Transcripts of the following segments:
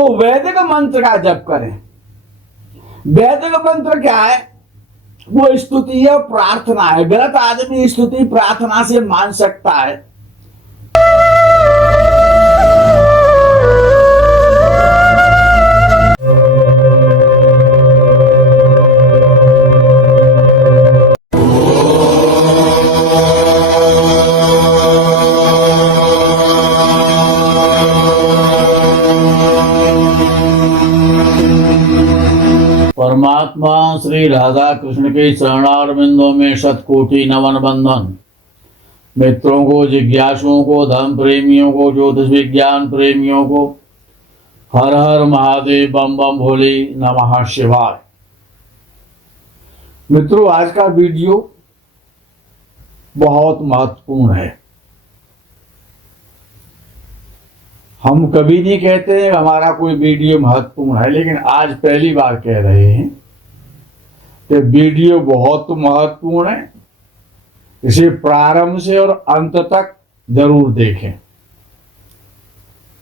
तो वैदिक मंत्र का जप करें। वैदिक मंत्र क्या है? वो स्तुति है, प्रार्थना है। गलत आदमी स्तुति प्रार्थना से मान सकता है। परमात्मा श्री राधा कृष्ण के चरणारविंदों में शतकोटि नमन बंधन। मित्रों को, जिज्ञासुओं को, धर्म प्रेमियों को, ज्योतिष विज्ञान प्रेमियों को हर हर महादेव, बम बम भोले, नमः शिवाय। मित्रों, आज का वीडियो बहुत महत्वपूर्ण है। हम कभी नहीं कहते हैं हमारा कोई वीडियो महत्वपूर्ण है, लेकिन आज पहली बार कह रहे हैं कि वीडियो बहुत महत्वपूर्ण है। इसे प्रारंभ से और अंत तक जरूर देखें,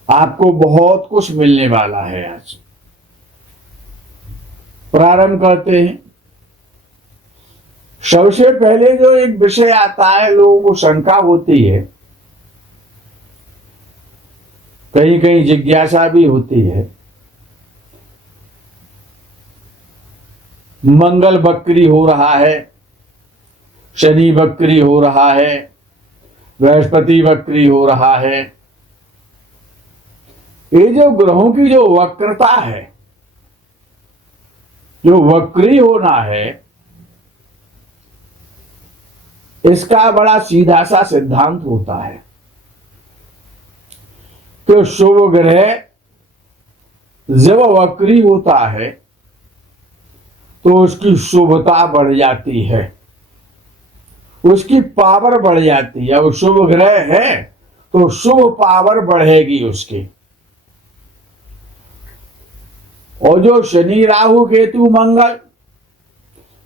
आपको बहुत कुछ मिलने वाला है। आज प्रारंभ करते हैं। सबसे पहले जो एक विषय आता है, लोगों को शंका होती है, कहीं कहीं जिज्ञासा भी होती है। मंगल वक्री हो रहा है, शनि वक्री हो रहा है, बृहस्पति वक्री हो रहा है। ये जो ग्रहों की जो वक्रता है, जो वक्री होना है, इसका बड़ा सीधा सा सिद्धांत होता है। तो शुभ ग्रह जब वक्री होता है तो उसकी शुभता बढ़ जाती है, उसकी पावर बढ़ जाती है। अब शुभ ग्रह है तो शुभ पावर बढ़ेगी उसकी। और जो शनि राहु केतु मंगल,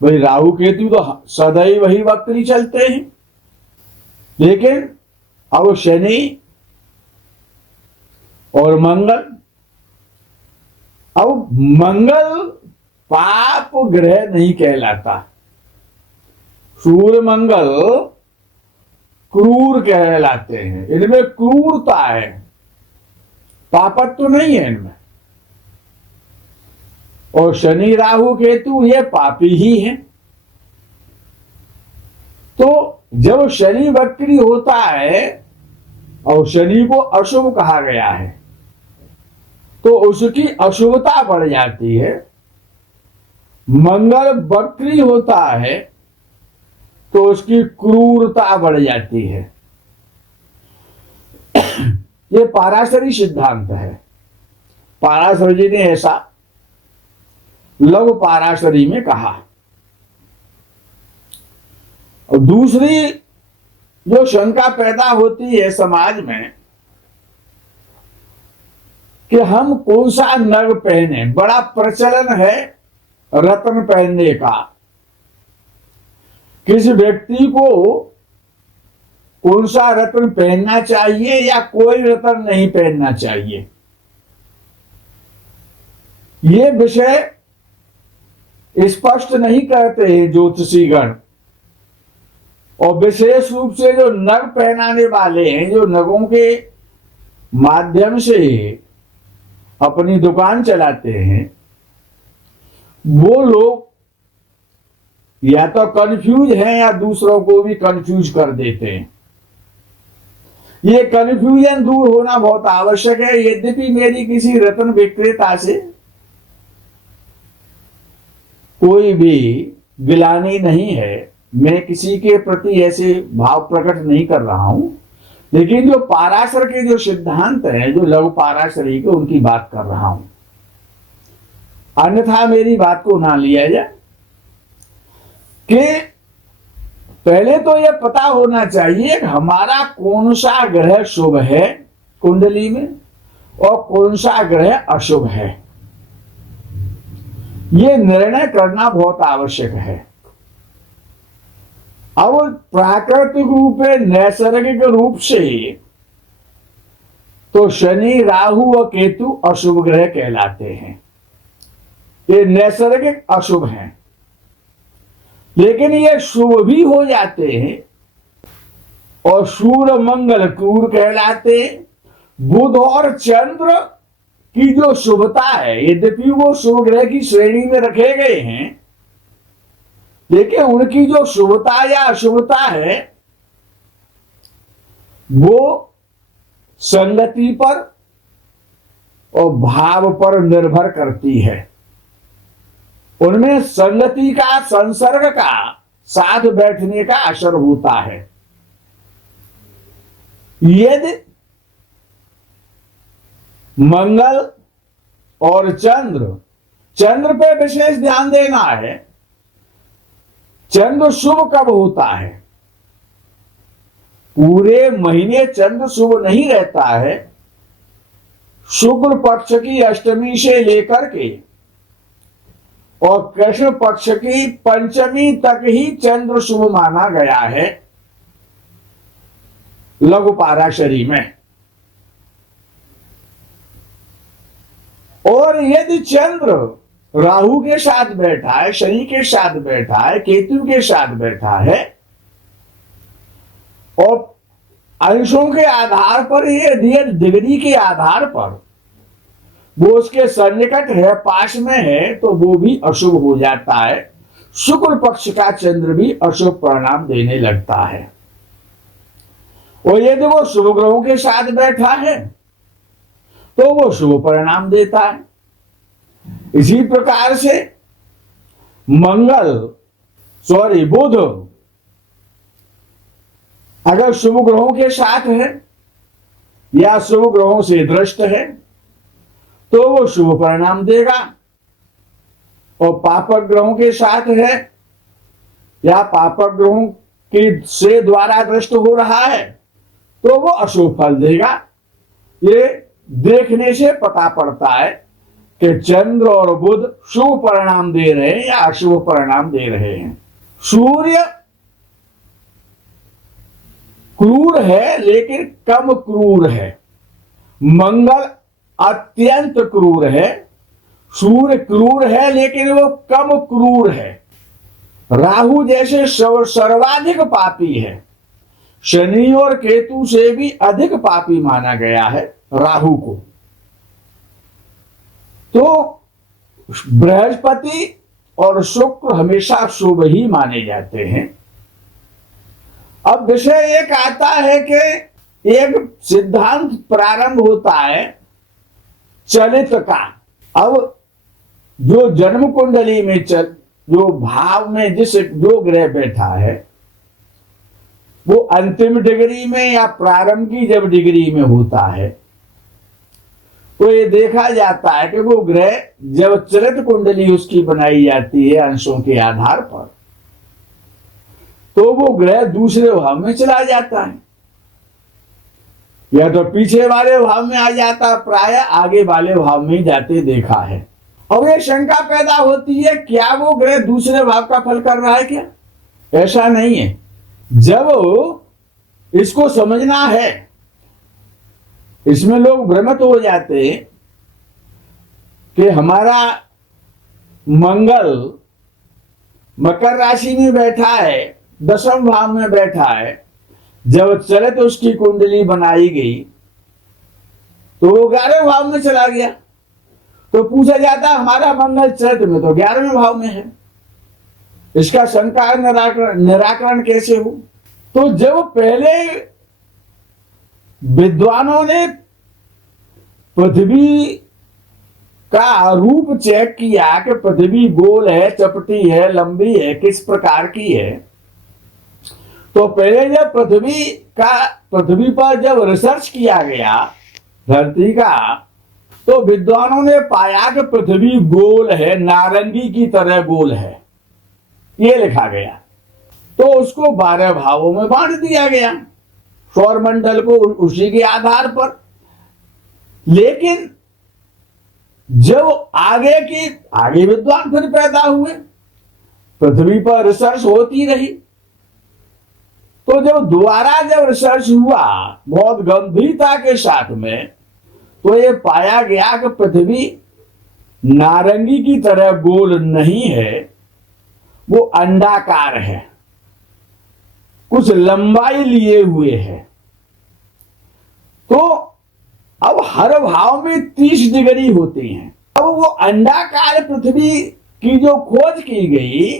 भाई राहु केतु तो सदैव वही वक्री चलते हैं, लेकिन अब शनि और मंगल, अब मंगल पाप ग्रह नहीं कहलाता, सूर्य मंगल क्रूर कहलाते हैं। इनमें क्रूरता है, पापत्व तो नहीं है इनमें। और शनि राहु केतु ये पापी ही हैं। तो जब शनि वक्री होता है और शनि को अशुभ कहा गया है, तो उसकी अशुभता बढ़ जाती है। मंगल वक्री होता है तो उसकी क्रूरता बढ़ जाती है। ये पाराशरी सिद्धांत है। पाराशर जी ने ऐसा लघु पाराशरी में कहा। और दूसरी जो शंका पैदा होती है समाज में कि हम कौन सा नग पहने। बड़ा प्रचलन है रत्न पहनने का। किस व्यक्ति को कौन सा रत्न पहनना चाहिए या कोई रत्न नहीं पहनना चाहिए, ये विषय स्पष्ट नहीं करते हैं ज्योतिषीगण। और विशेष रूप से जो नग पहनाने वाले हैं, जो नगों के माध्यम से अपनी दुकान चलाते हैं, वो लोग या तो कंफ्यूज हैं या दूसरों को भी कंफ्यूज कर देते हैं। ये कंफ्यूजन दूर होना बहुत आवश्यक है। यद्यपि मेरी किसी रत्न विक्रेता से कोई भी गिलानी नहीं है, मैं किसी के प्रति ऐसे भाव प्रकट नहीं कर रहा हूं, लेकिन जो पाराशर के जो सिद्धांत हैं, जो लघु पाराशरी के, उनकी बात कर रहा हूं। अन्यथा मेरी बात को ना लिया जाए कि पहले तो यह पता होना चाहिए कि हमारा कौन सा ग्रह शुभ है कुंडली में और कौन सा ग्रह अशुभ है। यह निर्णय करना बहुत आवश्यक है। अब प्राकृतिक रूप में, नैसर्गिक रूप से तो शनि, राहु और केतु अशुभ ग्रह कहलाते हैं। ये नैसर्गिक अशुभ हैं, लेकिन ये शुभ भी हो जाते हैं। और सूर्य, मंगल क्रूर कहलाते हैं। बुध और चंद्र की जो शुभता है, यद्यपि वो शुभ ग्रह की श्रेणी में रखे गए हैं, लेकिन उनकी जो शुभता या अशुभता है वो संगति पर और भाव पर निर्भर करती है। उनमें संगति का, संसर्ग का, साथ बैठने का असर होता है। यदि मंगल और चंद्र पे विशेष ध्यान देना है। चंद्र शुभ कब होता है? पूरे महीने चंद्र शुभ नहीं रहता है। शुक्ल पक्ष की अष्टमी से लेकर के और कृष्ण पक्ष की पंचमी तक ही चंद्र शुभ माना गया है लघु पाराशरी में। और यदि चंद्र राहु के साथ बैठा है, शनि के साथ बैठा है, केतु के साथ बैठा है और अंशों के आधार पर, ये डिग्री के आधार पर वो उसके सन्निकट है, पास में है, तो वो भी अशुभ हो जाता है। शुक्ल पक्ष का चंद्र भी अशुभ परिणाम देने लगता है। और यदि वो शुभ ग्रहों के साथ बैठा है तो वो शुभ परिणाम देता है। इसी प्रकार से बुध अगर शुभ ग्रहों के साथ है या शुभ ग्रहों से दृष्ट है तो वो शुभ परिणाम देगा। और पापक ग्रहों के साथ है या पापक ग्रहों के से द्वारा दृष्ट हो रहा है तो वो अशुभ फल देगा। ये देखने से पता पड़ता है कि चंद्र और बुध शुभ परिणाम दे रहे हैं या अशुभ परिणाम दे रहे हैं। सूर्य क्रूर है लेकिन कम क्रूर है। मंगल अत्यंत क्रूर है। सूर्य क्रूर है लेकिन वो कम क्रूर है। राहु जैसे सर्वाधिक पापी है। शनि और केतु से भी अधिक पापी माना गया है राहु को। तो बृहस्पति और शुक्र हमेशा शुभ ही माने जाते हैं। अब विषय एक आता है कि एक सिद्धांत प्रारंभ होता है चलित का। अब जो जन्म कुंडली में जो भाव में जो ग्रह बैठा है वो अंतिम डिग्री में या प्रारंभ की जब डिग्री में होता है तो ये देखा जाता है कि वो ग्रह जब चलित कुंडली उसकी बनाई जाती है अंशों के आधार पर तो वो ग्रह दूसरे भाव में चला जाता है या तो पीछे वाले भाव में आ जाता, प्राय आगे वाले भाव में जाते देखा है। अब ये शंका पैदा होती है क्या वो ग्रह दूसरे भाव का फल कर रहा है क्या? ऐसा नहीं है। जब इसको समझना है, इसमें लोग भ्रमित हो जाते हैं कि हमारा मंगल मकर राशि में बैठा है, दसम भाव में बैठा है, जब चले तो उसकी कुंडली बनाई गई तो वो 11वें भाव में चला गया। तो पूछा जाता हमारा मंगल चैत्र में तो 11वें भाव में है, इसका शंका निराकरण कैसे हो? तो जब पहले विद्वानों ने पृथ्वी का रूप चेक किया कि पृथ्वी गोल है, चपटी है, लंबी है, किस प्रकार की है, तो पहले जब पृथ्वी पर जब रिसर्च किया गया धरती का तो विद्वानों ने पाया कि पृथ्वी गोल है, नारंगी की तरह गोल है, ये लिखा गया। तो उसको 12 भावों में बांट दिया गया सौरमंडल को उसी के आधार पर। लेकिन जब आगे विद्वान फिर पैदा हुए, पृथ्वी पर रिसर्च होती रही, तो जब दोबारा रिसर्च हुआ बहुत गंभीरता के साथ में तो ये पाया गया कि पृथ्वी नारंगी की तरह गोल नहीं है, वो अंडाकार है, कुछ लंबाई लिए हुए है। तो अब हर भाव में 30 डिग्री होती हैं। अब वो अंडाकार पृथ्वी की जो खोज की गई,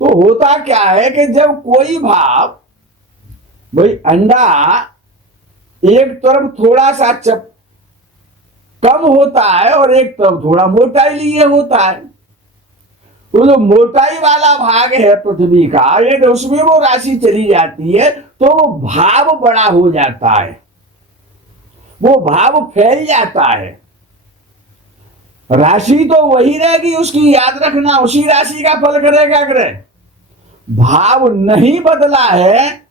तो होता क्या है कि जब कोई भाव, भाई अंडा एक तरफ थोड़ा सा कम होता है और एक तरफ थोड़ा मोटाई लिए होता है, तो जो मोटाई वाला भाग है पृथ्वी का, यदि उसमें वो राशि चली जाती है तो वो भाव बड़ा हो जाता है, वो भाव फैल जाता है। राशि तो वही रहेगी, उसकी याद रखना, उसी राशि का फल करेगा ग्रह। भाव नहीं बदला है,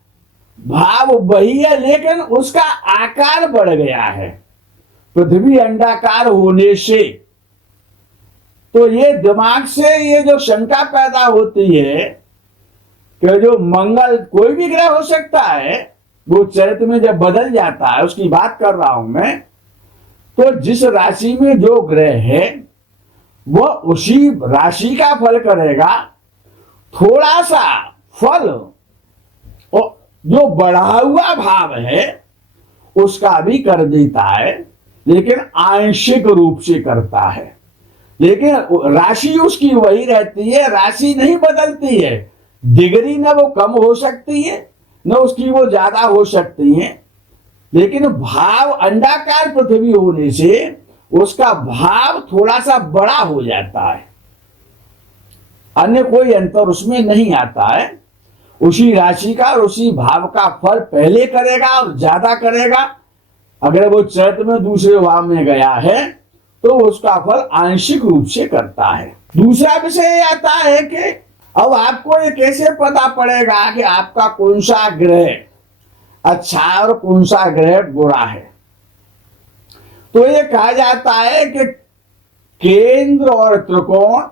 भाव वही है, लेकिन उसका आकार बढ़ गया है पृथ्वी अंडाकार होने से। तो ये दिमाग से ये जो शंका पैदा होती है कि जो मंगल, कोई भी ग्रह हो सकता है, वो चरित्र में जब बदल जाता है, उसकी बात कर रहा हूं मैं, तो जिस राशि में जो ग्रह है वह उसी राशि का फल करेगा। थोड़ा सा फल और जो बढ़ा हुआ भाव है उसका भी कर देता है, लेकिन आंशिक रूप से करता है। लेकिन राशि उसकी वही रहती है, राशि नहीं बदलती है। डिग्री न वो कम हो सकती है, न उसकी वो ज्यादा हो सकती है, लेकिन भाव अंडाकार पृथ्वी होने से उसका भाव थोड़ा सा बड़ा हो जाता है, अन्य कोई अंतर उसमें नहीं आता है। उसी राशि का और उसी भाव का फल पहले करेगा और ज्यादा करेगा। अगर वो चैत्र में दूसरे भाव में गया है तो उसका फल आंशिक रूप से करता है। दूसरा विषय आता है कि अब आपको ये कैसे पता पड़ेगा कि आपका कौन सा ग्रह अच्छा और कौन सा ग्रह बुरा है। तो ये कहा जाता है कि केंद्र और त्रिकोण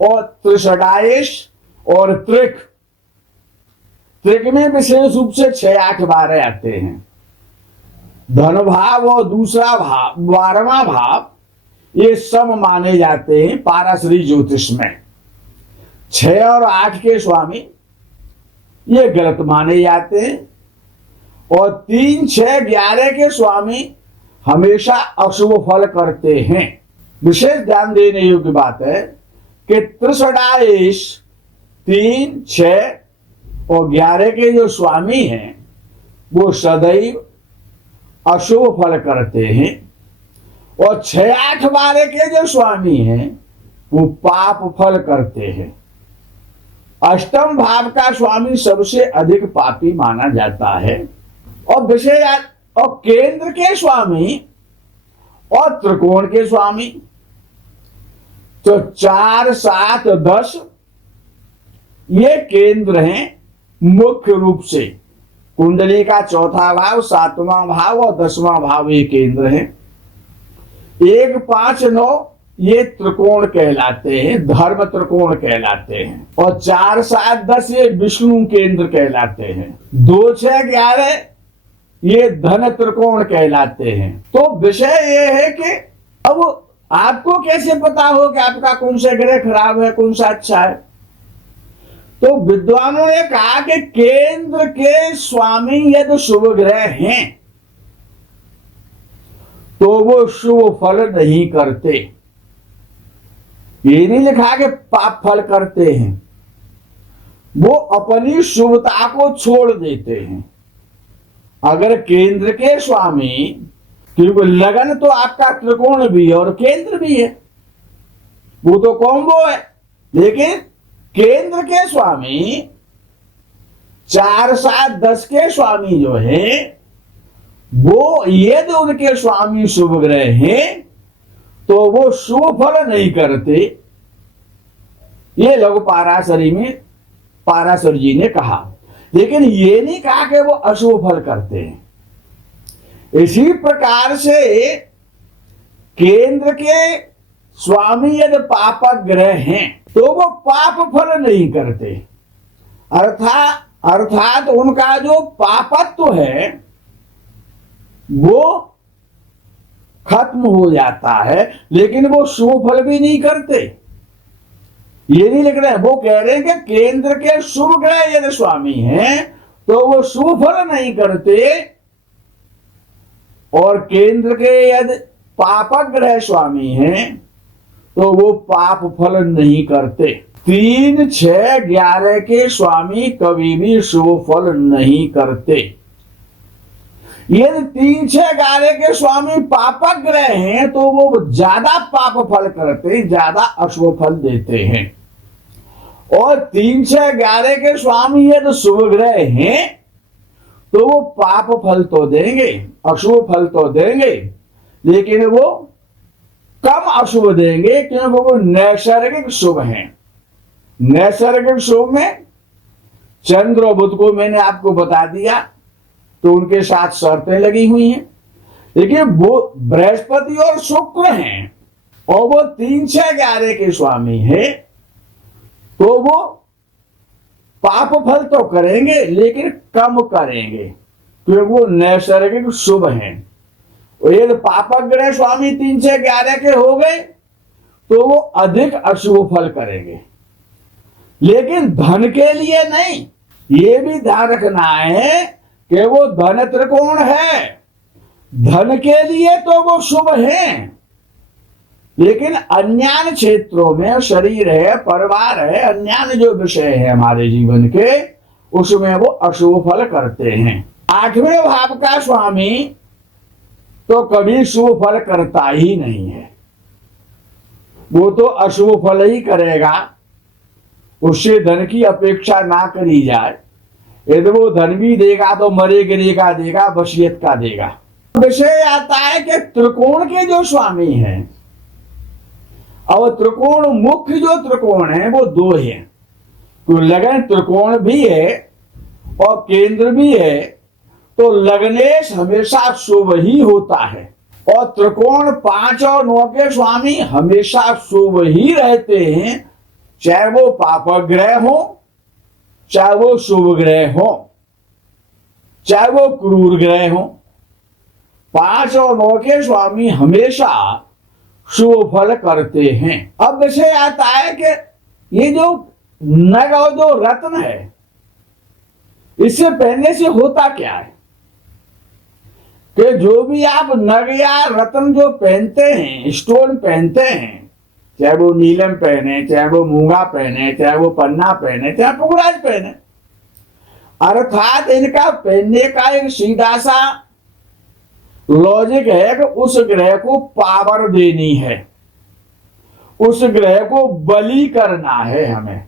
और त्रिषडायश और त्रिक में विशेष रूप से 6, 8, 12 आते हैं। धन भाव और दूसरा भाव, 12वां भाव, ये सम माने जाते हैं पाराशरी ज्योतिष में। 6 और 8 के स्वामी ये गलत माने जाते हैं, और 3, 6, 11 के स्वामी हमेशा अशुभ फल करते हैं। विशेष ध्यान देने योग्य बात है कि त्रिषडायश 3, 6 और 11 के जो स्वामी हैं वो सदैव अशुभ फल करते हैं, और 6, 8, 12 के जो स्वामी हैं वो पाप फल करते हैं। अष्टम भाव का स्वामी सबसे अधिक पापी माना जाता है। और विषय और केंद्र के स्वामी और त्रिकोण के स्वामी, तो 4, 7, 10 ये केंद्र हैं मुख्य रूप से। कुंडली का चौथा भाव, 7वां भाव और 10वां भाव ये केंद्र हैं। 1, 5, 9 ये त्रिकोण कहलाते हैं, धर्म त्रिकोण कहलाते हैं, और 4, 7, 10 ये विष्णु केंद्र कहलाते हैं। 2, 6, 11 ये धन त्रिकोण कहलाते हैं। तो विषय ये है कि अब आपको कैसे पता हो कि आपका कौन सा ग्रह खराब है, कौन सा अच्छा है। तो विद्वानों ने कहा कि केंद्र के स्वामी यदि शुभ ग्रह हैं तो वो शुभ फल नहीं करते। ये नहीं लिखा कि पाप फल करते हैं, वो अपनी शुभता को छोड़ देते हैं। अगर केंद्र के स्वामी, क्योंकि लगन तो आपका त्रिकोण भी है और केंद्र भी है, वो तो कॉम्बो है, लेकिन केंद्र के स्वामी 4, 7, 10 के स्वामी जो है वो यदि उनके स्वामी शुभ ग्रह हैं तो वो शुभ फल नहीं करते। ये लघु पाराशरी में पाराशर जी ने कहा, लेकिन ये नहीं कहा कि वो अशुभ फल करते हैं। इसी प्रकार से केंद्र के स्वामी यदि पापक ग्रह हैं तो वो पाप फल नहीं करते, अर्थात उनका जो पापत्व है वो खत्म हो जाता है, लेकिन वो शुभ फल भी नहीं करते। ये नहीं लिख रहे हैं, वो कह रहे हैं कि केंद्र के शुभ ग्रह यदि स्वामी हैं तो वो शुभ फल नहीं करते, और केंद्र के यदि पापक ग्रह स्वामी हैं तो वो पाप फल नहीं करते। 3, 6, 11 के स्वामी कभी भी शुभ फल नहीं करते। यदि 3, 6, 11 के स्वामी पापक ग्रह हैं तो वो ज्यादा पाप फल करते, ज्यादा अशुभ फल देते हैं। और 3, 6, 11 के स्वामी यदि शुभ ग्रह हैं तो वो पाप फल तो देंगे, अशुभ फल तो देंगे, लेकिन वो कम अशुभ देंगे क्योंकि वो नैसर्गिक शुभ हैं। नैसर्गिक शुभ में चंद्र और बुध को मैंने आपको बता दिया, तो उनके साथ शर्तें लगी हुई हैं। लेकिन वो बृहस्पति और शुक्र हैं और वो 3, 6, 11 के स्वामी है, तो वो पाप फल तो करेंगे लेकिन कम करेंगे क्योंकि वो नैसर्गिक शुभ हैं। यदि पापक ग्रह स्वामी 3, 6, 11 के हो गए तो वो अधिक अशुभ फल करेंगे, लेकिन धन के लिए नहीं। ये भी ध्यान रखना है कि वो धन त्रिकोण है, धन के लिए तो वो शुभ है, लेकिन अन्यान्य क्षेत्रों में शरीर है, परिवार है, अन्यान्य जो विषय है हमारे जीवन के, उसमें वो अशुभ फल करते हैं। 8वें भाव का स्वामी तो कभी शुभ फल करता ही नहीं है, वो तो अशुभ फल ही करेगा। उससे धन की अपेक्षा ना करी जाए। यदि वो धन भी देगा तो मरे गिरे का देगा, वसीयत का देगा। विषय आता है कि त्रिकोण के जो स्वामी हैं, और त्रिकोण मुख्य जो त्रिकोण है वो 2 हैं। तो लगन त्रिकोण भी है और केंद्र भी है, तो लगनेश हमेशा शुभ ही होता है, और त्रिकोण 5 और 9 के स्वामी हमेशा शुभ ही रहते हैं, चाहे वो पापक ग्रह हो, चाहे वो शुभ ग्रह हो, चाहे वो क्रूर ग्रह हो। 5 और 9 के स्वामी हमेशा शुभ फल करते हैं। अब विषय आता है कि ये जो नग और जो रत्न है, इससे पहनने से होता क्या है कि जो भी आप नग या रत्न जो पहनते हैं, स्टोन पहनते हैं, चाहे वो नीलम पहने, चाहे वो मूंगा पहने, चाहे वो पन्ना पहने, चाहे पुखराज पहने, अर्थात इनका पहनने का एक सीधा सा लॉजिक है कि उस ग्रह को पावर देनी है, उस ग्रह को बलि करना है हमें।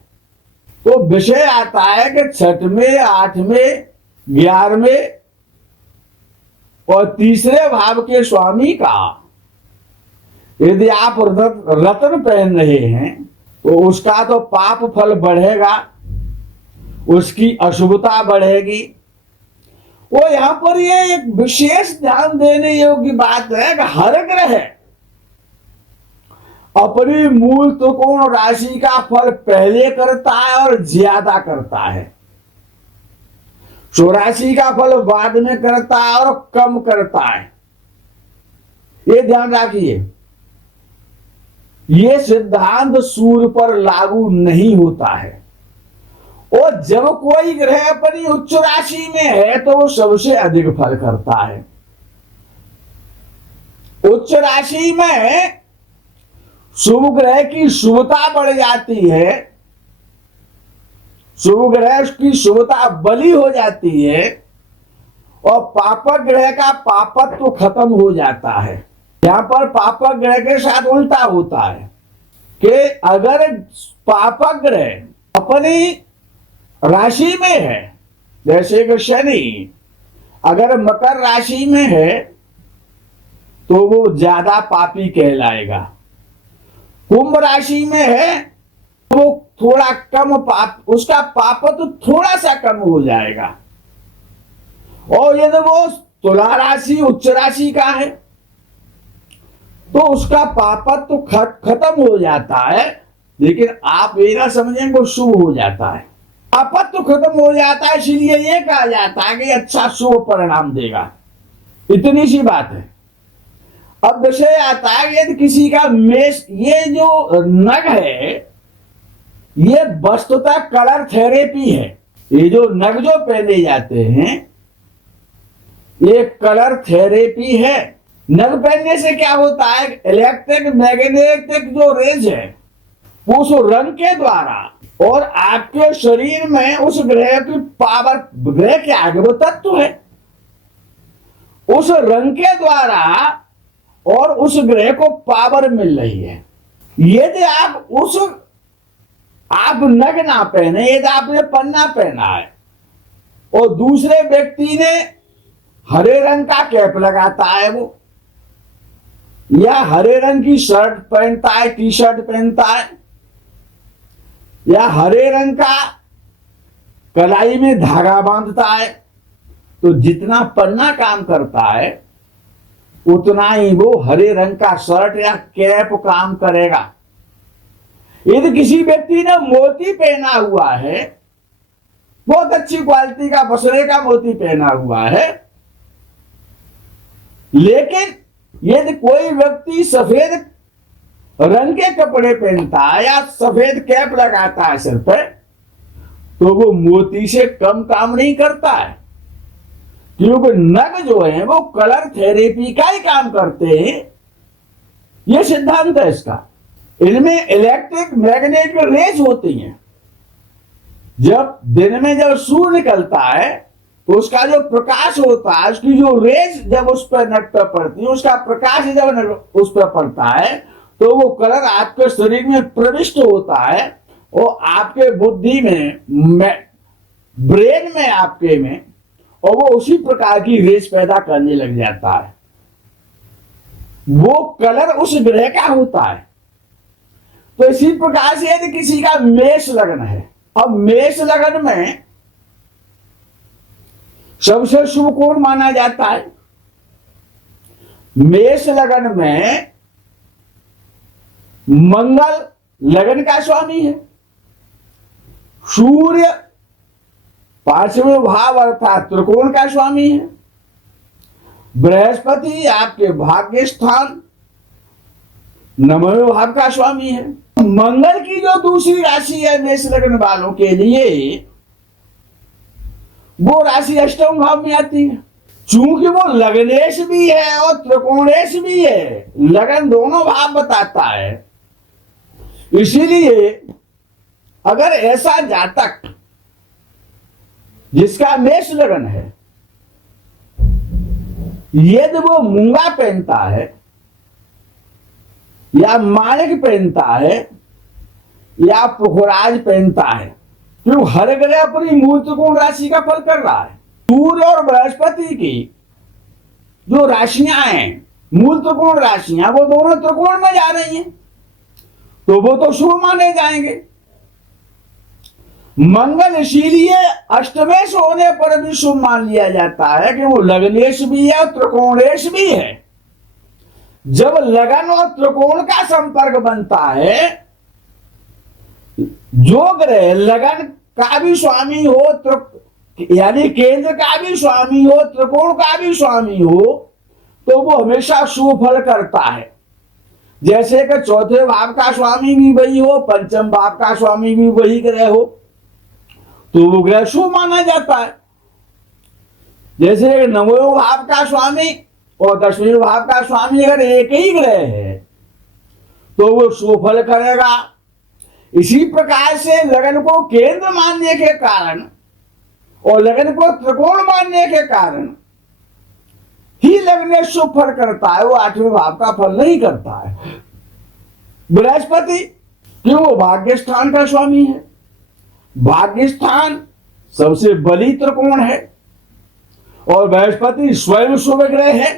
तो विषय आता है कि 6वें, 8वें, 11वें और तीसरे भाव के स्वामी का यदि आप रत्न पहन रहे हैं तो उसका तो पाप फल बढ़ेगा, उसकी अशुभता बढ़ेगी। वो यहां पर ये एक विशेष ध्यान देने योग्य बात है कि हर ग्रह अपनी मूल त्रिकोण राशि का फल पहले करता है और ज्यादा करता है, स्वराशि का फल बाद में करता है और कम करता है। ये ध्यान रखिए, ये सिद्धांत सूर्य पर लागू नहीं होता है। और जब कोई ग्रह अपनी उच्च राशि में है तो वो सबसे अधिक फल करता है। उच्च राशि में शुभ ग्रह की शुभता बढ़ जाती है, शुभ ग्रह की शुभता बली हो जाती है, और पापक ग्रह का पापत्व तो खत्म हो जाता है। यहां पर पापक ग्रह के साथ उल्टा होता है कि अगर पापक ग्रह अपनी राशि में है, जैसे कि शनि अगर मकर राशि में है तो वो ज्यादा पापी कहलाएगा, कुंभ राशि में है तो वो थोड़ा कम पाप, उसका पाप तो थोड़ा सा कम हो जाएगा। और यदि वो तुला राशि उच्च राशि का है तो उसका पापत्व तो खत्म हो जाता है, लेकिन आप ये ना समझें वो शुभ हो जाता है। पापत्व तो खत्म हो जाता है, इसलिए ये कहा जाता है कि अच्छा शुभ परिणाम देगा। इतनी सी बात है। अब विषय आता है यदि किसी का मेष, ये जो नग है ये वस्तुतः कलर थेरेपी है। ये जो नग जो पहने जाते हैं ये कलर थेरेपी है। नग पहनने से क्या होता है, इलेक्ट्रिक मैग्नेटिक जो रेज है उस रंग के द्वारा और आपके शरीर में उस ग्रह की पावर, ग्रह के आगे वो तत्व है, उस रंग के द्वारा और उस ग्रह को पावर मिल रही है। यदि आप नग ना पहने, यदि आपने पन्ना पहना है और दूसरे व्यक्ति ने हरे रंग का कैप लगाता है वो, या हरे रंग की शर्ट पहनता है, टी शर्ट पहनता है, या हरे रंग का कलाई में धागा बांधता है, तो जितना पन्ना काम करता है उतना ही वो हरे रंग का शर्ट या कैप काम करेगा। यदि किसी व्यक्ति ने मोती पहना हुआ है, बहुत अच्छी क्वालिटी का बसरे का मोती पहना हुआ है, लेकिन यदि कोई व्यक्ति सफेद रंग के कपड़े पहनता है या सफेद कैप लगाता है सिर पे, तो वो मोती से कम काम नहीं करता है, क्योंकि नग जो है वो कलर थेरेपी का ही काम करते हैं। ये सिद्धांत है इसका। इनमें इलेक्ट्रिक मैग्नेटिक रेज होती हैं। जब दिन में जब सूर्य निकलता है तो उसका जो प्रकाश होता है, उसकी जो रेज जब उस पर नट पर पड़ती है, उसका प्रकाश जब उस पर पड़ता है तो वो कलर आपके शरीर में प्रविष्ट होता है और आपके बुद्धि में ब्रेन में आपके में, और वो उसी प्रकार की रेज पैदा करने लग जाता है। वो कलर उस ग्रह का होता है। तो इसी प्रकार से यदि किसी का मेष लग्न है, अब मेष लग्न में सबसे शुभ कोण माना जाता है। मेष लग्न में मंगल लग्न का स्वामी है, सूर्य पांचवें भाव अर्थात त्रिकोण का स्वामी है, बृहस्पति आपके भाग्य स्थान नवमें भाव का स्वामी है। मंगल की जो दूसरी राशि है मेष लग्न वालों के लिए, वो राशि अष्टम भाव में आती है। चूंकि वो लग्नेश भी है और त्रिकोणेश भी है, लगन दोनों भाव बताता है, इसीलिए अगर ऐसा जातक जिसका मेष लग्न है, यदि वो मूंगा पहनता है या माणिक पहनता है या पुखराज पहनता है, क्यों हर ग्रह अपनी मूल त्रिकोण राशि का फल कर रहा है। सूर्य और बृहस्पति की जो राशियां हैं, मूल त्रिकोण राशियां, वो दोनों त्रिकोण में जा रही हैं, तो वो तो शुभ माने जाएंगे। मंगल इसीलिए अष्टमेश होने पर भी शुभ मान लिया जाता है कि वो लग्नेश भी है और त्रिकोणेश भी है। जब लगन और त्रिकोण का संपर्क बनता है, जो ग्रह लगन का भी स्वामी हो, यानी केंद्र का भी स्वामी हो, त्रिकोण का भी स्वामी हो, तो वो हमेशा शुभ फल करता है। जैसे कि चौथे भाव का स्वामी भी वही हो, पंचम भाव का स्वामी भी वही ग्रह हो, तो वो ग्रह शुभ माना जाता है। जैसे नवमें भाव का स्वामी और दसवें भाव का स्वामी अगर एक ही ग्रह है तो वो शुभ फल करेगा। इसी प्रकार से लगन को केंद्र मानने के कारण और लगन को त्रिकोण मानने के कारण ही लगन शुभ फल करता है, वो आठवें भाव का फल नहीं करता है। बृहस्पति क्यों, वो भाग्य स्थान का स्वामी है। भाग्य स्थान सबसे बली त्रिकोण है और बृहस्पति स्वयं शुभ ग्रह है,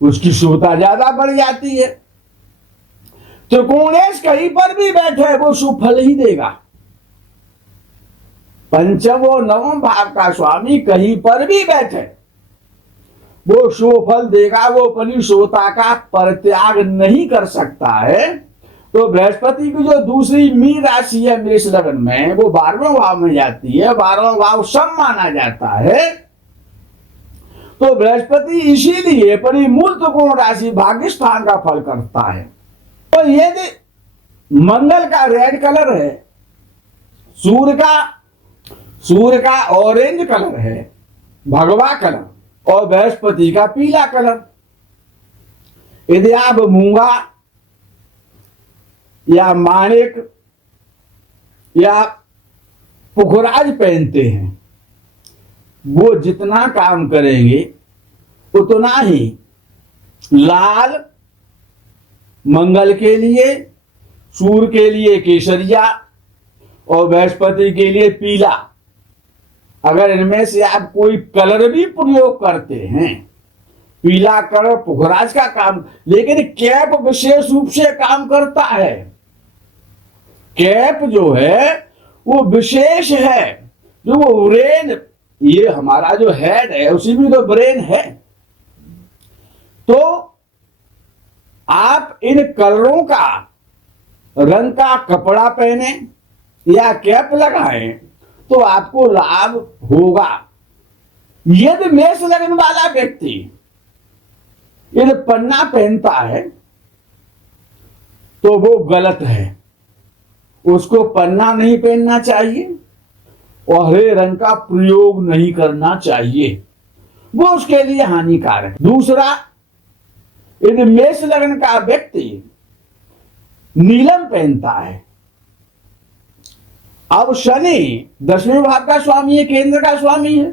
उसकी शुभता ज्यादा बढ़ जाती है। त्रिकोणेश कहीं पर भी बैठे वो शुभ फल ही देगा। पंचम और नवम भाव का स्वामी कहीं पर भी बैठे वो शुभ फल देगा, वो अपनी शुभता का परित्याग नहीं कर सकता है। तो बृहस्पति की जो दूसरी मीन राशि है मेष लग्न में, वो 12वें भाव में जाती है। 12वां भाव सम माना जाता है। तो बृहस्पति इसीलिए परिमूल त्रिकोण राशि भाग्य स्थान का फल करता है। तो यदि मंगल का रेड कलर है, सूर्य का ऑरेंज कलर है, भगवा कलर, और बृहस्पति का पीला कलर, यदि आप मूंगा या माणिक या पुखराज पहनते हैं, वो जितना काम करेंगे उतना ही लाल मंगल के लिए, सूर्य के लिए केसरिया और बृहस्पति के लिए पीला। अगर इनमें से आप कोई कलर भी प्रयोग करते हैं, पीला कलर पुखराज का काम, लेकिन कैप विशेष रूप से काम करता है। कैप जो है वो विशेष है, जो वो ब्रेन, ये हमारा जो हेड है उसी में तो ब्रेन है। तो आप इन कलरों का रंग का कपड़ा पहने या कैप लगाएं तो आपको लाभ होगा। यदि मेष लग्न वाला व्यक्ति यदि पन्ना पहनता है तो वो गलत है, उसको पन्ना नहीं पहनना चाहिए और हरे रंग का प्रयोग नहीं करना चाहिए, वो उसके लिए हानिकारक है। दूसरा, यदि मेष लग्न का व्यक्ति नीलम पहनता है, अब शनि 10वें भाव का स्वामी है, केंद्र का स्वामी है,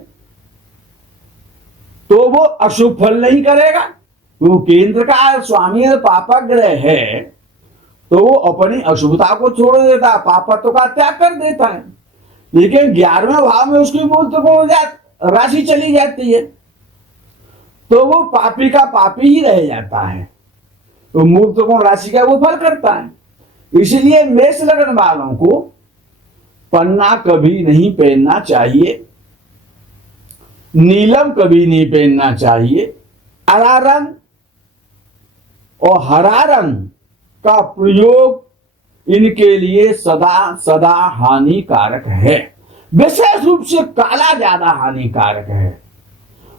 तो वो अशुभ फल नहीं करेगा। वो केंद्र का स्वामी पापक ग्रह है तो वो अपनी अशुभता को छोड़ देता है, पापत्व का त्याग कर देता है। लेकिन 11वें भाव में उसकी मूल त्रिकोण राशि चली जाती है तो वो पापी का पापी ही रह जाता है, तो मूल त्रिकोण राशि का वो फल करता है। इसलिए मेष लग्न वालों को पन्ना कभी नहीं पहनना चाहिए, नीलम कभी नहीं पहनना चाहिए। काला रंग और हरा रंग का प्रयोग इनके लिए सदा सदा हानिकारक है। विशेष रूप से काला ज्यादा हानिकारक है।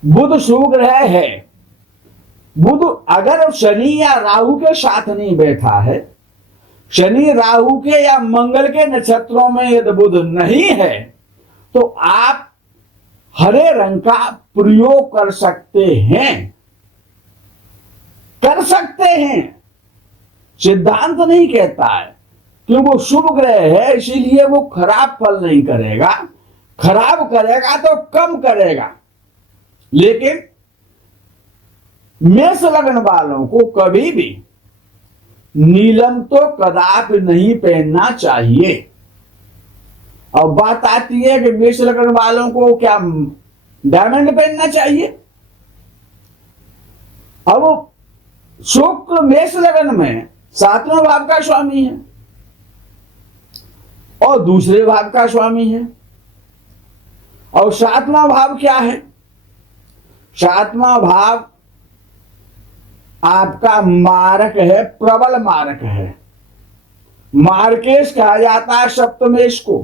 बुध शुभ ग्रह है, बुध अगर शनि या राहु के साथ नहीं बैठा है, शनि राहु के या मंगल के नक्षत्रों में यदि बुध नहीं है, तो आप हरे रंग का प्रयोग कर सकते हैं। सिद्धांत नहीं कहता है कि वो शुभ ग्रह है इसीलिए वो खराब फल नहीं करेगा, खराब करेगा तो कम करेगा। लेकिन मेष लग्न वालों को कभी भी नीलम तो कदापि नहीं पहनना चाहिए। अब बात आती है कि मेष लग्न वालों को क्या डायमंड पहनना चाहिए। अब शुक्र मेष लग्न में 7वें भाव का स्वामी है और दूसरे भाव का स्वामी है। और 7वां भाव क्या है? 7वां भाव आपका मारक है, प्रबल मारक है। मार्केश कहा जाता है सप्तमेश को।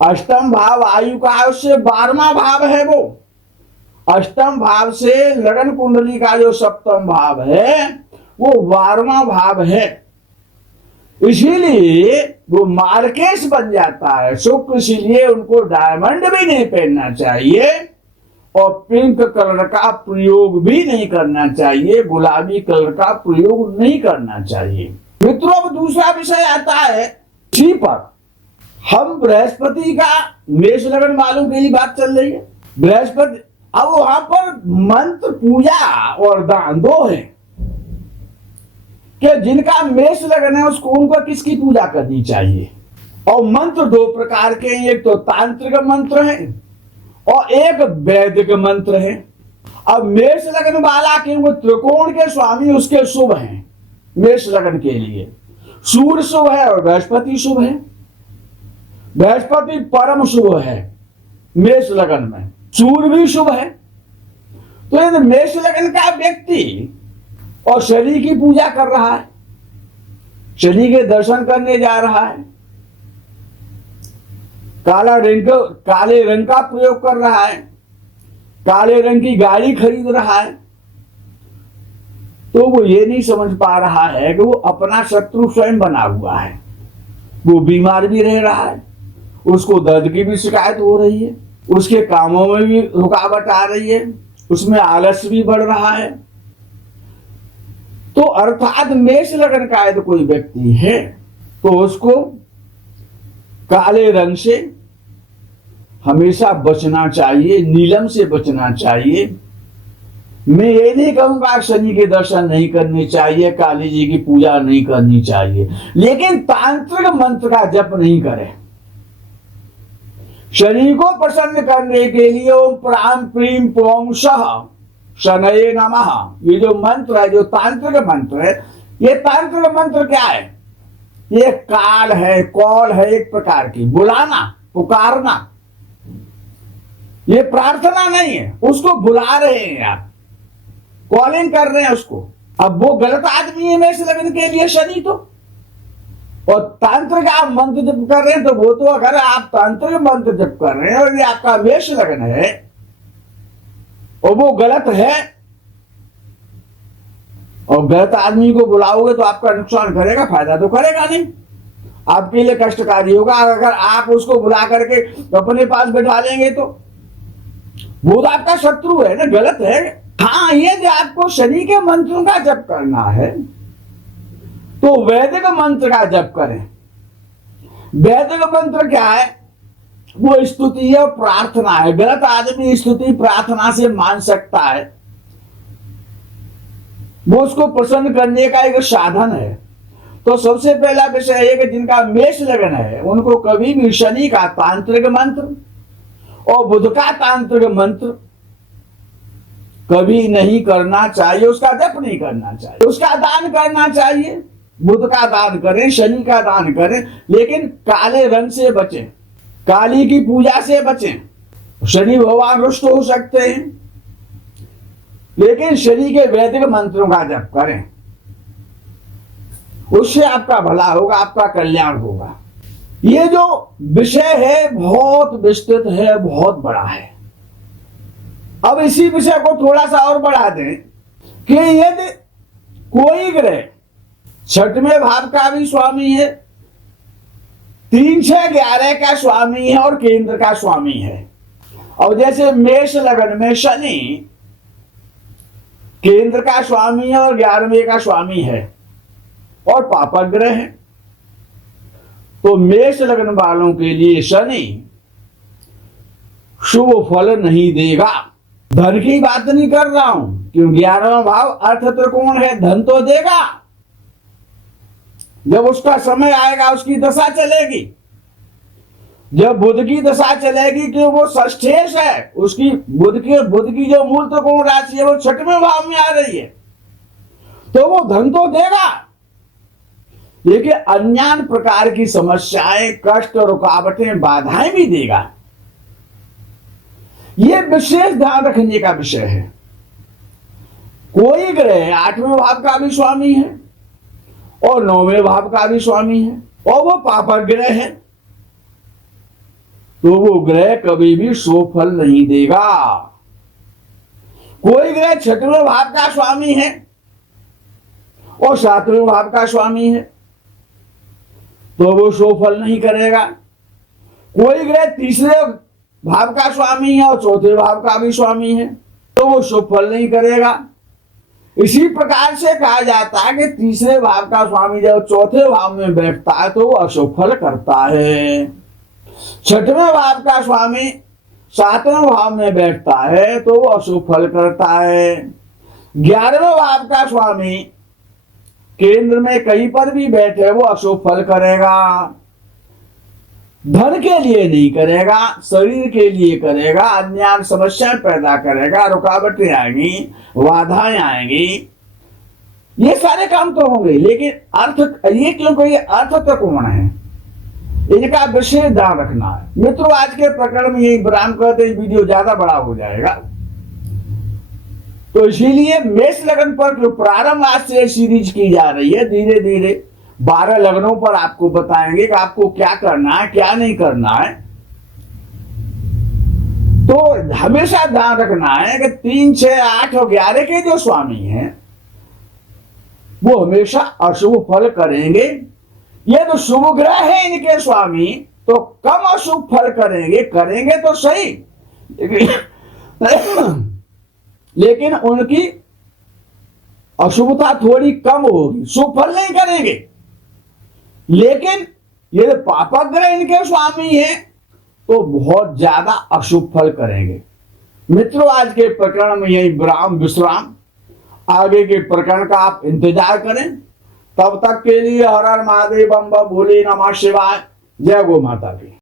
अष्टम भाव आयु का उससे 12वां भाव है। वो अष्टम भाव से लगन कुंडली का जो सप्तम भाव है वो 12वां भाव है, इसीलिए वो मार्केश बन जाता है शुक्र। इसीलिए उनको डायमंड भी नहीं पहनना चाहिए और पिंक कलर का प्रयोग भी नहीं करना चाहिए, गुलाबी कलर का प्रयोग नहीं करना चाहिए। मित्रों, अब दूसरा विषय आता है इसी पर। हम बृहस्पति का मेष लग्न वालों के लिए बात चल रही है। बृहस्पति, अब वहां पर मंत्र पूजा और दान दो है कि जिनका मेष लग्न है उसको उनको किसकी पूजा करनी चाहिए। और मंत्र दो प्रकार के हैं, एक तो तांत्रिक मंत्र है और एक वैदिक मंत्र है। अब मेष लग्न वाला के वो त्रिकोण के स्वामी उसके शुभ हैं। मेष लग्न के लिए सूर्य शुभ है और बृहस्पति शुभ है। बृहस्पति परम शुभ है मेष लग्न में, सूर्य भी शुभ है। तो यदि मेष लग्न का व्यक्ति और शनि की पूजा कर रहा है, शनि के दर्शन करने जा रहा है, काले रंग का प्रयोग कर रहा है, काले रंग की गाड़ी खरीद रहा है, तो वो ये नहीं समझ पा रहा है कि वो अपना शत्रु स्वयं बना हुआ है। वो बीमार भी रह रहा है, उसको दर्द की भी शिकायत हो रही है, उसके कामों में भी रुकावट आ रही है, उसमें आलस भी बढ़ रहा है। तो अर्थात मेष लग्न का यदि कोई व्यक्ति है तो उसको काले रंग से हमेशा बचना चाहिए, नीलम से बचना चाहिए। मैं ये नहीं कहूंगा शनि के दर्शन नहीं करने चाहिए, काली जी की पूजा नहीं करनी चाहिए, लेकिन तांत्रिक मंत्र का जप नहीं करें। शनि को प्रसन्न करने के लिए ओम प्राम प्रीम प्रोम सह शनये नमः, ये जो मंत्र है, जो तांत्रिक मंत्र है, ये तांत्रिक मंत्र क्या है? ये काल है, कॉल है, एक प्रकार की बुलाना, पुकारना। ये प्रार्थना नहीं है, उसको बुला रहे हैं आप, कॉलिंग कर रहे हैं उसको। अब वो गलत आदमी है मेष लग्न के लिए शनि तो, और तांत्रिक आप मंत्र जप कर रहे हैं, तो वो तो अगर आप तांत्रिक मंत्र जप कर रहे हैं और ये आपका मेष लग्न है और वो गलत है, और गलत आदमी को बुलाओगे तो आपका नुकसान करेगा, फायदा तो करेगा नहीं, आपके लिए कष्टकारी होगा। अगर आप उसको बुला करके अपने पास बैठा लेंगे तो वो तो आपका शत्रु है ना, गलत है। हाँ, ये जो आपको शनि के मंत्रों का जप करना है तो वैदिक मंत्र का जप करें। वैदिक मंत्र क्या है? वो स्तुति है, प्रार्थना है। गलत आदमी स्तुति प्रार्थना से मान सकता है, वो उसको प्रसन्न करने का एक साधन है। तो सबसे पहला विषय है कि जिनका मेष लग्न है उनको कभी भी शनि का तांत्रिक मंत्र और बुध का तांत्रिक मंत्र कभी नहीं करना चाहिए, उसका जप नहीं करना चाहिए, उसका दान करना चाहिए। बुध का दान करें, शनि का दान करें, लेकिन काले रंग से बचें, काली की पूजा से बचें। शनि भगवान रुष्ट हो सकते हैं, लेकिन शनि के वैदिक मंत्रों का जप करें, उससे आपका भला होगा, आपका कल्याण होगा। ये जो विषय है बहुत विस्तृत है, बहुत बड़ा है। अब इसी विषय को थोड़ा सा और बढ़ा दें कि यदि कोई ग्रह छठवें भाव का भी स्वामी है, 3, 6, 11 का स्वामी है और केंद्र का स्वामी है। और जैसे मेष लग्न में शनि केंद्र का स्वामी है और 11वें का स्वामी है और पापक ग्रह है, तो मेष लग्न वालों के लिए शनि शुभ फल नहीं देगा। धन की बात नहीं कर रहा हूं, क्यों 11वां भाव अर्थ त्रिकोण है, धन तो देगा। जब उसका समय आएगा, उसकी दशा चलेगी, जब बुध की दशा चलेगी, क्यों वो षष्ठेश है, उसकी बुध की जो मूल त्रिकोण राशि है वो 6वें भाव में आ रही है, तो वो धन तो देगा, लेकिन अन्य प्रकार की समस्याएं, कष्ट, रुकावटें, बाधाएं भी देगा। यह विशेष ध्यान रखने का विषय है। कोई ग्रह 8वें भाव का भी स्वामी है और 9वें भाव का भी स्वामी है और वो पापक ग्रह है, तो वो ग्रह कभी भी शुभ फल नहीं देगा। कोई ग्रह 6वें भाव का स्वामी है और 7वें भाव का स्वामी है, तो वो शुभ फल नहीं करेगा। कोई ग्रह 3रे भाव का स्वामी है और 4थे भाव का भी स्वामी है, तो वो शुभ फल नहीं करेगा। इसी प्रकार से कहा जाता है कि 3रे भाव का स्वामी जब 4थे भाव में बैठता है तो वो अशुभ फल करता है। 6वें भाव का स्वामी 7वें भाव में बैठता है तो वो अशुभ फल करता है। 11वें भाव का स्वामी केंद्र में कहीं पर भी बैठे वो अशुभ फल करेगा। धन के लिए नहीं करेगा, शरीर के लिए करेगा, अन्य समस्याएं पैदा करेगा, रुकावटें आएंगी, बाधाएं आएंगी, ये सारे काम तो होंगे, लेकिन अर्थ ये क्योंकि ये अर्थ त्रिकोण है, इनका विशेष ध्यान रखना है। मित्रों, आज के प्रकरण में यही विराम करते, वीडियो ज्यादा बड़ा हो जाएगा, तो इसीलिए मेष लग्न पर जो प्रारंभ आज से सीरीज की जा रही है, धीरे धीरे 12 लग्नों पर आपको बताएंगे कि आपको क्या करना है, क्या नहीं करना है। तो हमेशा ध्यान रखना है कि 3, 6, 8 और 11 के जो स्वामी हैं वो हमेशा अशुभ फल करेंगे। ये तो शुभ ग्रह है इनके स्वामी तो कम अशुभ फल करेंगे तो सही, लेकिन उनकी अशुभता थोड़ी कम होगी, शुभ फल नहीं करेंगे। लेकिन ये पापक ग्रह इनके स्वामी है तो बहुत ज्यादा अशुभ फल करेंगे। मित्रों, आज के प्रकरण में यही विश्राम। आगे के प्रकरण का आप इंतजार करें। तब तक के लिए हर हर महादेव, बम बम भोले नमः शिवाय। जय गो माता की।